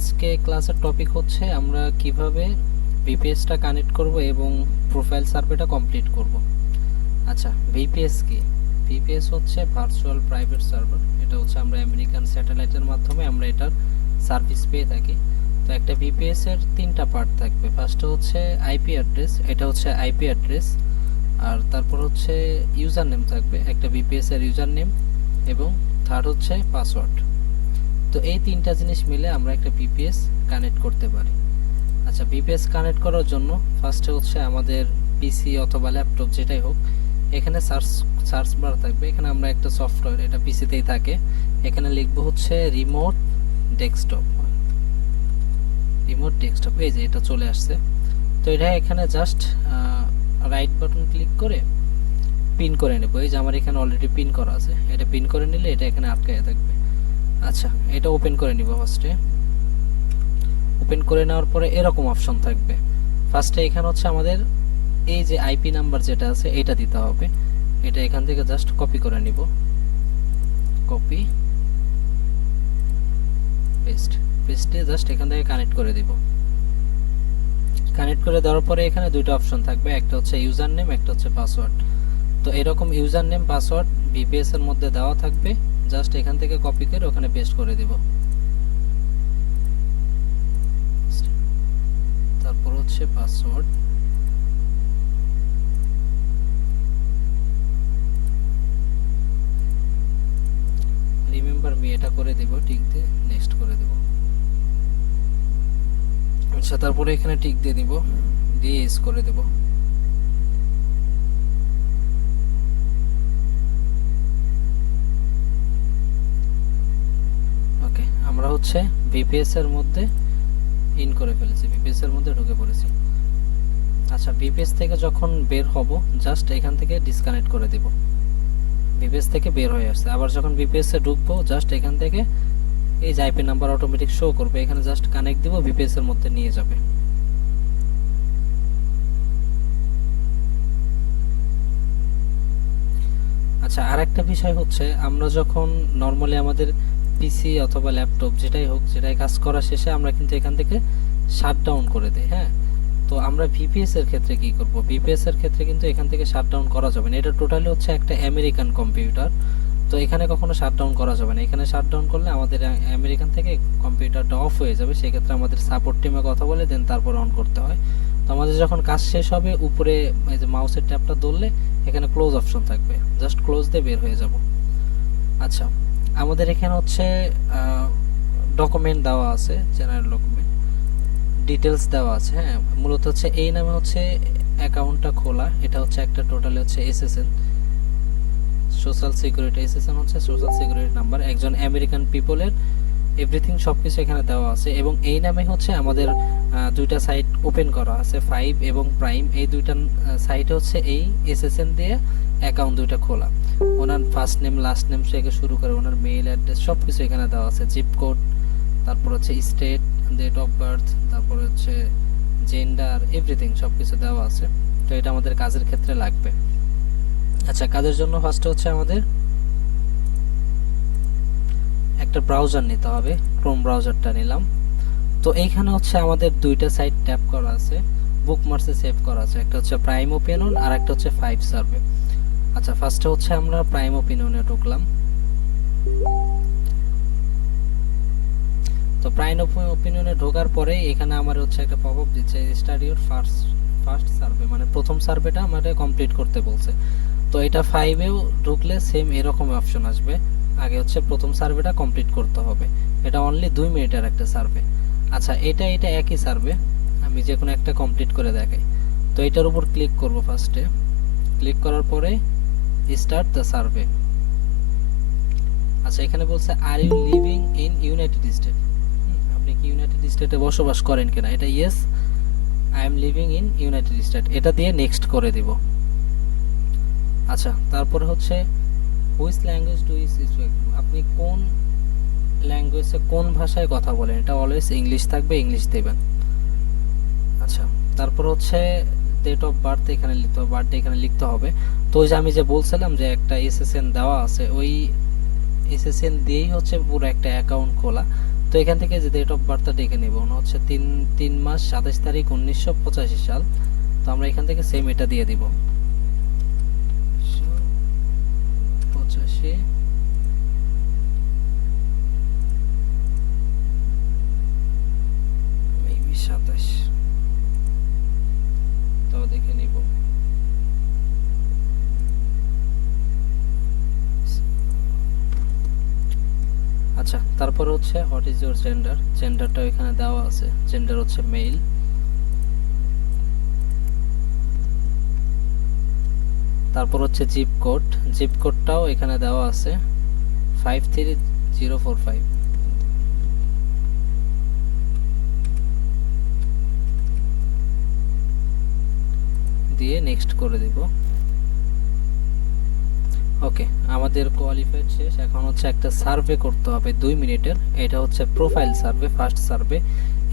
আজকে ক্লাসের টপিক হচ্ছে আমরা কীভাবে ভিপিএসটা কানেক্ট করব এবং প্রোফাইল সার্ভেটা কমপ্লিট করব। আচ্ছা ভিপিএস কি? ভিপিএস হচ্ছে ভার্চুয়াল প্রাইভেট সার্ভার এটা হচ্ছে আমরা আমেরিকান স্যাটেলাইটের মাধ্যমে আমরা এটার সার্ভিস পেয়ে থাকি। তো একটা ভিপিএস এর তিনটা পার্ট থাকবে। ফার্স্ট হচ্ছে আইপি অ্যাড্রেস এটা হচ্ছে আইপি অ্যাড্রেস আর তারপর হচ্ছে ইউজার নেম থাকবে, একটা ভিপিএস এর ইউজার নেম এবং থার্ড হচ্ছে পাসওয়ার্ড তো এই তিনটা জিনিস মিলে আমরা একটা ভিপিএস কানেক্ট করতে পারি। আচ্ছা ভিপিএস কানেক্ট করার জন্য ফার্স্টে হচ্ছে আমাদের পিসি অথবা ল্যাপটপ যেটাই হোক, এখানে সার্চ সার্চ বার থাকবে। এখানে আমরা একটা সফটওয়্যার এটা পিসিতেই থাকে। এখানে লিখব হচ্ছে রিমোট ডেস্কটপ রিমোট ডেস্কটপ এই যে এটা চলে আসছে। তো এটা এখানে জাস্ট রাইট বাটন ক্লিক করে পিন করে নেব। এই যে আমার এখানে অলরেডি পিন করা আছে। এটা পিন করে নিলে এটা এখানে আটকায় থাকবে। আচ্ছা। এটা ওপেন করে নিব ফার্স্টে ওপেন করে নেওয়ার পরে এরকম অপশন থাকবে। ফার্স্টে এখানে হচ্ছে আমাদের এই যে আইপি নাম্বার যেটা আছে, এটা দিতে হবে। এটা এখান থেকে জাস্ট কপি করে নিব। কপি পেস্ট পেস্টে জাস্ট এখান থেকে কানেক্ট করে দিব। কানেক্ট করে দেওয়ার পরে এখানে দুইটা অপশন থাকবে। একটা হচ্ছে ইউজার নেম একটা হচ্ছে পাসওয়ার্ড তো এরকম ইউজার নেম পাসওয়ার্ড বিপিএস এর মধ্যে দেওয়া থাকবে। জাস্ট এখান থেকে কপি করে ওখানে পেস্ট করে দিব। তারপর হচ্ছে পাসওয়ার্ড রিমেম্বার মি এটা করে দিব টিক দিয়ে নেক্সট করে দিব। আচ্ছা তারপরে এখানে টিক দিয়ে দিব, দিয়ে এস করে দেব ওকে আমরা হচ্ছে ভিপিএস এর মধ্যে ইন করে ফেলেছি ভিপিএস এর মধ্যে ঢুকে পড়েছি। আচ্ছা ভিপিএস থেকে যখন বের হব জাস্ট এখান থেকে ডিসকানেক্ট করে দিব। ভিপিএস থেকে বের হয়ে আসছে। আবার যখন ভিপিএস এ ঢুকবো জাস্ট এখান থেকে এই যে আইপি নাম্বার অটোমেটিক শো করবে, এখানে জাস্ট কানেক্ট দিব বিপিএস এর মধ্যে নিয়ে যাবে। আচ্ছা আরেকটা বিষয় হচ্ছে, আমরা যখন নর্মালি আমাদের পিসি অথবা ল্যাপটপ যেটাই হোক, যেটাই কাজ করা শেষে আমরা কিন্তু এখান থেকে শাট ডাউন করে দিই হ্যাঁ? তো আমরা ভিপিএস এর ক্ষেত্রে কি করব? ভিপিএস এর ক্ষেত্রে কিন্তু এখান থেকে শাট ডাউন করা যাবে না। এটা টোটালি হচ্ছে একটা আমেরিকান কম্পিউটার তো এখানে কখনো শাট ডাউন করা যাবে না। এখানে শাট ডাউন করলে আমাদের আমেরিকান থেকে কম্পিউটারটা অফ হয়ে যাবে। সেক্ষেত্রে আমাদের সাপোর্ট টিমে কথা বলে দেন তারপর অন করতে হয়। তো আমাদের যখন কাজ শেষ হবে, উপরে এই যে মাউসের ট্যাবটা ধরলে, এখানে ক্লোজ অপশন থাকবে। জাস্ট ক্লোজ দিয়ে বের হয়ে যাব। আচ্ছা। আমাদের এখানে হচ্ছে ডকুমেন্ট দেওয়া আছে জেনারেল ডকুমেন্ট ডিটেলস দেওয়া আছে হ্যাঁ। মূলত হচ্ছে এই নামে হচ্ছে অ্যাকাউন্টটা খোলা। এটা হচ্ছে একটা টোটালি হচ্ছে এসএসএন সোশ্যাল সিকিউরিটি এসএসএন হচ্ছে সোশ্যাল সিকিউরিটি নাম্বার একজন আমেরিকান পিপলের এভরিথিং সব কিছু এখানে দেওয়া আছে। এবং এই নামে হচ্ছে আমাদের দুইটা সাইট ওপেন করা আছে ফাইভ এবং প্রাইম এই দুইটা সাইটে হচ্ছে এই এসএসএন দিয়ে অ্যাকাউন্ট দুইটা খোলা। ওনার ফার্স্ট নেম লাস্ট নেম থেকে শুরু করে। ওনার মেইল অ্যাড্রেস সব কিছু এখানে দেওয়া আছে। জিপ কোড তারপর হচ্ছে স্টেট ডেট অফ বার্থ তারপর হচ্ছে জেন্ডার এভরিথিং সব কিছু দেওয়া আছে। তো এটা আমাদের কাজের ক্ষেত্রে লাগবে। আচ্ছা কাজের জন্য ফার্স্ট হচ্ছে আমাদের একটা ব্রাউজার নিতে হবে। ক্রোম ব্রাউজারটা নিলাম। তো এইখানে হচ্ছে আমাদের দুইটা সাইট ট্যাপ করা আছে। বুকমার্কসে সেভ করা আছে। একটা হচ্ছে প্রাইম ওপিনিয়ন আর একটা হচ্ছে ফাইভ সার্ভে আচ্ছা ফার্স্টে হচ্ছে আমরা প্রাইম ওপিনিয়নে ঢুকলাম। তো প্রাইম ওপিনিয়নে ঢোকার পরে এখানে আমার হচ্ছে একটা পপ আপ দিচ্ছে study your first first survey মানে প্রথম সার্ভেটা আমাদের কমপ্লিট করতে বলছে। তো এটা ফাইভেও ঢুকলে সেম এরকম অপশন আসবে। আগে হচ্ছে প্রথম সার্ভেটা কমপ্লিট করতে হবে। এটা অনলি দুই মিনিটের একটা সার্ভে আচ্ছা এটা এটা একই সার্ভে আমি যে কোনো একটা কমপ্লিট করে দেখাই। তো এটার উপর ক্লিক করব ফার্স্টে ক্লিক করার পরে স্টার্ট দ্য সার্ভে আচ্ছা এখানে বলছে are you living in United State আপনি কি ইউনাইটেড স্টেটে বসবাস করেন কিনা? এটা yes I am living in United State এটা দিয়ে নেক্সট করে দিব। আচ্ছা তারপরে হচ্ছে হুইচ ল্যাঙ্গুয়েজ ডু স্পিক আপনি কোন ল্যাঙ্গুয়েজে কোন ভাষায় কথা বলেন? এটা অলওয়েজ ইংলিশ থাকবে ইংলিশ দেবেন। আচ্ছা তারপর হচ্ছে ডেট অফ বার্থ এখানে লিখতে হবে বার্থডে এখানে লিখতে হবে। তো ওই যে আমি যে বলছিলাম যে একটা এসএসএন দেওয়া আছে, ওই এসএসএন দিয়েই হচ্ছে পুরো একটা অ্যাকাউন্ট খোলা। তো এখান থেকে যে ডেট অফ বার্থটা ডেকে নেব ওনা হচ্ছে তিন তিন মাস সাতাশ তারিখ উনিশশো পঁচাশি সাল। তো আমরা এখান থেকে সেম এটা দিয়ে দিব। পঁচাশি মেবি সাতাশ তাও দেখে নিব আচ্ছা। তারপর হচ্ছে হোয়াট ইজ ইউর জেন্ডার জেন্ডারটা এখানে দেওয়া আছে। জেন্ডার হচ্ছে মেল তারপর হচ্ছে জিপ কোড জিপ কোডটাও এখানে দেওয়া আছে। Five three zero four five দিয়ে নেক্সট করে দিব। ওকে আমাদের কোয়ালিফাইড শেষ। এখন হচ্ছে একটা সার্ভে করতে হবে দুই মিনিটের। এটা হচ্ছে প্রোফাইল সার্ভে ফার্স্ট সার্ভে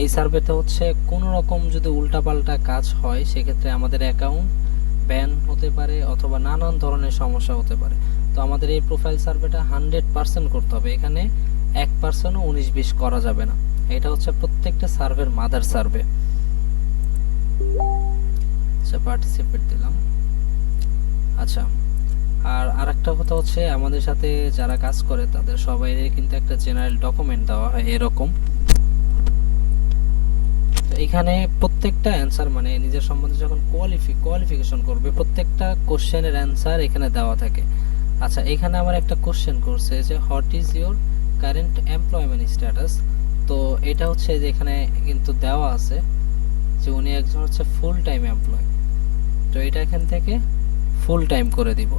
এই সার্ভেতে হচ্ছে কোনো রকম যদি উল্টাপাল্টা কাজ হয়, সেক্ষেত্রে আমাদের অ্যাকাউন্ট ব্যান হতে পারে অথবা নানান ধরনের সমস্যা হতে পারে। তো আমাদের এই প্রোফাইল সার্ভেটা হান্ড্রেড পার্সেন্ট করতে হবে। এখানে এক পার্সেন্টও উনিশ বিশ করা যাবে না। এটা হচ্ছে প্রত্যেকটা সার্ভের মাদার সার্ভে আচ্ছা পার্টিসিপেট দিলাম। আচ্ছা। আর আরেকটা কথা হচ্ছে, আমাদের সাথে যারা কাজ করে, তাদের সবাইয়ের কিন্তু একটা জেনারেল ডকুমেন্ট দেওয়া হয় এরকম। এখানে প্রত্যেকটা অ্যান্সার মানে নিজের সম্বন্ধে যখন কোয়ালিফি কোয়ালিফিকেশন করবে, প্রত্যেকটা কোশ্চেনের অ্যান্সার এখানে দেওয়া থাকে। আচ্ছা এখানে আমার একটা কোশ্চেন করছে যে what is your current employment status তো এটা হচ্ছে যে এখানে কিন্তু দেওয়া আছে যে, উনি একজন হচ্ছে ফুল টাইম এমপ্লয় তো এটা এখান থেকে ফুল টাইম করে দিব।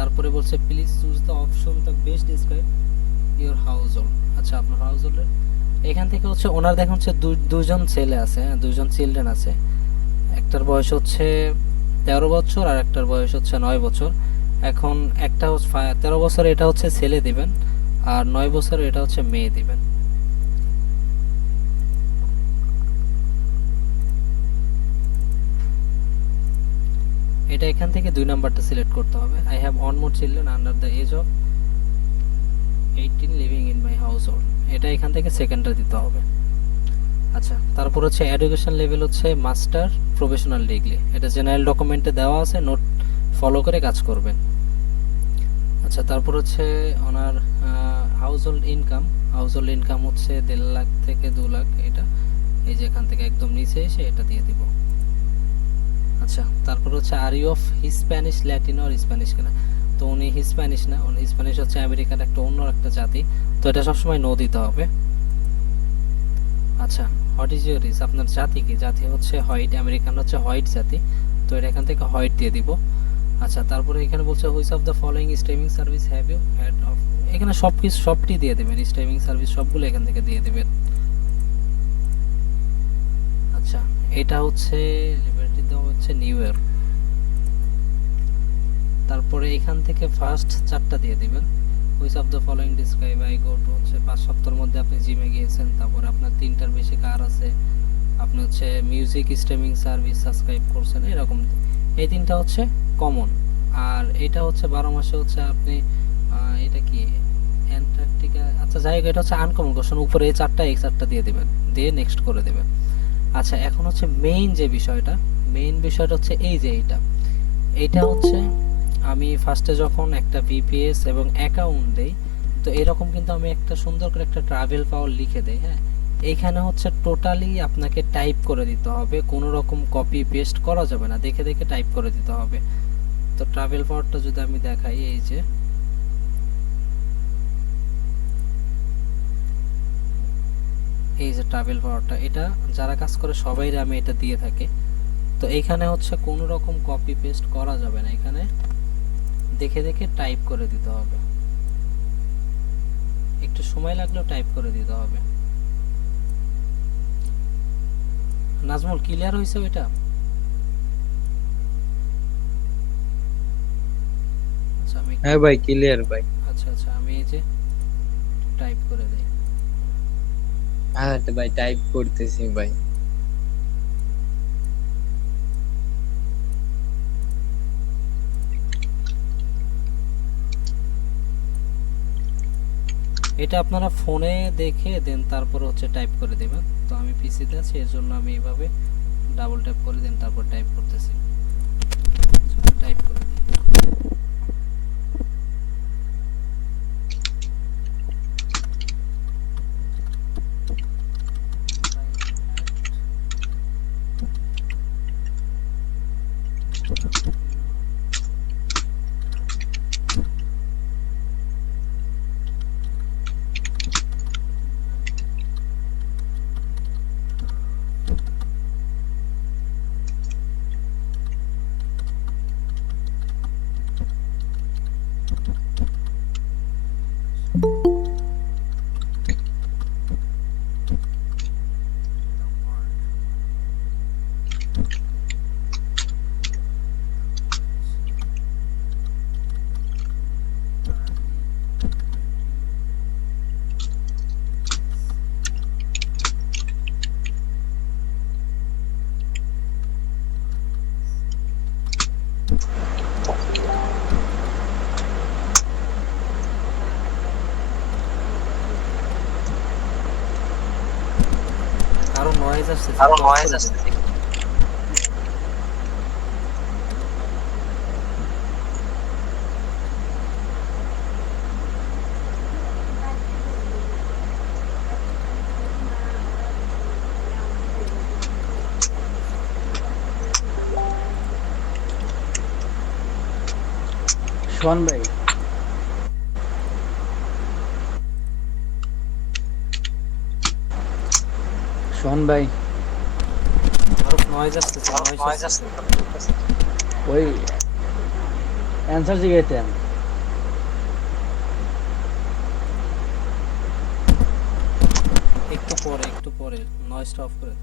তারপরে বলছে please choose the option the best describe your household আচ্ছা আপনার হাউস হোল্ডের এখান থেকে হচ্ছে ওনার দেখুন হচ্ছে দুজন ছেলে আছে হ্যাঁ, দুজন চিলড্রেন আছে। একটার বয়স হচ্ছে তেরো বছর আর একটার বয়স হচ্ছে নয় বছর। এখন একটা হচ্ছে তেরো বছর এটা হচ্ছে ছেলে দিবেন আর নয় বছর এটা হচ্ছে মেয়ে দিবেন। এটা এখান থেকে দুই নাম্বারটা সিলেক্ট করতে হবে। I have one more children under the age of eighteen living in my household এটা এখান থেকে সেকেন্ডটা দিতে হবে। আচ্ছা তারপর হচ্ছে এডুকেশন লেভেল হচ্ছে মাস্টার প্রফেশনাল ডিগ্রি এটা জেনারেল ডকুমেন্টে দেওয়া আছে নোট ফলো করে কাজ করবেন। আচ্ছা তারপর হচ্ছে ওনার household income household income হচ্ছে দেড় লাখ থেকে দু লাখ। এটা এই যে এখান থেকে একদম নিচে এসে এটা দিয়ে দিব। আচ্ছা। তারপর হচ্ছে are you of Hispanic Latin or Spanish কিনা? তো উনি হিসপ্যানিশ না, উনি স্প্যানিশ হচ্ছে আমেরিকার একটা অন্য একটা জাতি। তো এটা সবসময় নো দিতে হবে। আচ্ছা হোয়াট ইজ ইউর ইস আপনার জাতি কি? জাতি হচ্ছে হোয়াইট আমেরিকান হচ্ছে হোয়াইট জাতি। তো এটা এখান থেকে হোয়াইট দিয়ে দিব। আচ্ছা তারপরে এখানে বলছে which of the following streaming service have you had of এখানে সব কিছু, সবটি দিয়ে দেবেন স্ট্রিমিং সার্ভিস সবগুলো এখান থেকে দিয়ে দেবেন। আচ্ছা এটা হচ্ছে হচ্ছে নিউ ইয়ার তারপরে এখান থেকে ফার্স্ট চারটা দিয়ে দিবেন। Which of the following describe I go to হচ্ছে পাঁচ সপ্তাহের মধ্যে আপনি জিমে গিয়েছেন, তারপরে আপনার তিনটার বেশি কার আছে, আপনি হচ্ছে মিউজিক স্ট্রিমিং সার্ভিস সাবস্ক্রাইব করছেন, এরকম। এই তিনটা হচ্ছে কমন আর এটা হচ্ছে বারো মাসে হচ্ছে আপনি এটা কি? অ্যান্টার্কটিকা আচ্ছা যাই হোক, এটা হচ্ছে আনকমন কোশ্চেন উপরে এই চারটা এই চারটা দিয়ে দিবেন। দিয়ে নেক্সট করে দেবেন। আচ্ছা এখন হচ্ছে মেইন যে বিষয়টা মেইন বিষয়টা হচ্ছে এই যে এইটা। এইটা হচ্ছে আমি ফার্স্টে যখন একটা ভিপিএস এবং অ্যাকাউন্ট দেই, তো এরকম কিন্তু আমি একটা সুন্দর করে একটা ট্রাভেল পাওয়ার লিখে দেই হ্যাঁ? এইখানে হচ্ছে টোটালি আপনাকে টাইপ করে দিতে হবে, কোনো রকম কপি পেস্ট করা যাবে না, দেখে দেখে টাইপ করে দিতে হবে। তো ট্রাভেল পাওয়ারটা যদি আমি দেখাই, এই যে। এই যে ট্রাভেল পাওয়ারটা এটা যারা কাজ করে সবাই আমি এটা দিয়ে থাকি। তো এইখানে হচ্ছে কোনো রকম কপি পেস্ট করা যাবে না এখানে। দেখে দেখে টাইপ করে দিতে হবে। একটু সময় লাগলেও টাইপ করে দিতে হবে। নাজমুল ক্লিয়ার হয়েছে ওইটা? আচ্ছা হ্যাঁ ভাই ক্লিয়ার ভাই। আচ্ছা আচ্ছা আমি এই যে টাইপ করে দিই। হ্যাঁ তো ভাই টাইপ করতেছি ভাই। এটা আপনারা ফোনে দেখে দেন তারপর হচ্ছে টাইপ করে দেবেন। তো আমি পিসিতে আছি এর জন্য আমি এইভাবে ডাবল ট্যাপ করে দেন তারপর টাইপ করতেছি টাইপ করে দিই। আরও নয়েজ আসছে আরও নয়েজ আসছে শোন ভাই শোন ভাই আরও নয়েজ আরও নয়েজ নয়েজ ওই অ্যান্সার জিগাইতেন একটু পরে একটু পরে নয়েজটা অফ করে।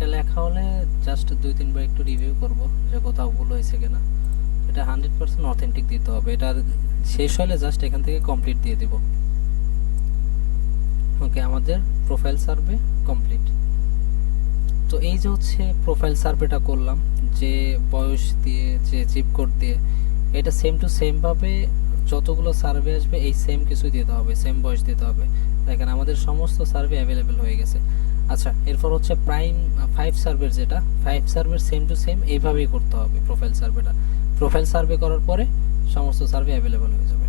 এটা লেখা হলে জাস্ট দুই, তিনবার একটু রিভিউ করব যে কোথাও ভুল হয়েছে কিনা। এটা হান্ড্রেড পার্সেন্ট অথেন্টিক দিতে হবে। এটা শেষ হলে জাস্ট এখান থেকে কমপ্লিট দিয়ে দিব। ওকে আমাদের প্রোফাইল সার্ভে কমপ্লিট তো এই যে হচ্ছে প্রোফাইল সার্ভেটা করলাম, যে বয়স দিয়ে, যে জিপ কোড দিয়ে, এটা সেম টু সেম ভাবে যতগুলো সার্ভে আসবে, এই সেম কিছু দিতে হবে সেম বয়স দিতে হবে। দেখেন, আমাদের সমস্ত সার্ভে অ্যাভেলেবেল হয়ে গেছে। আচ্ছা এরপর হচ্ছে প্রাইম ফাইভ সার্ভের যেটা ফাইভ সার্ভের সেম টু সেম এইভাবেই করতে হবে প্রোফাইল সার্ভেটা প্রোফাইল সার্ভে করার পরে সমস্ত সার্ভে অ্যাভেলেবেল হয়ে যাবে।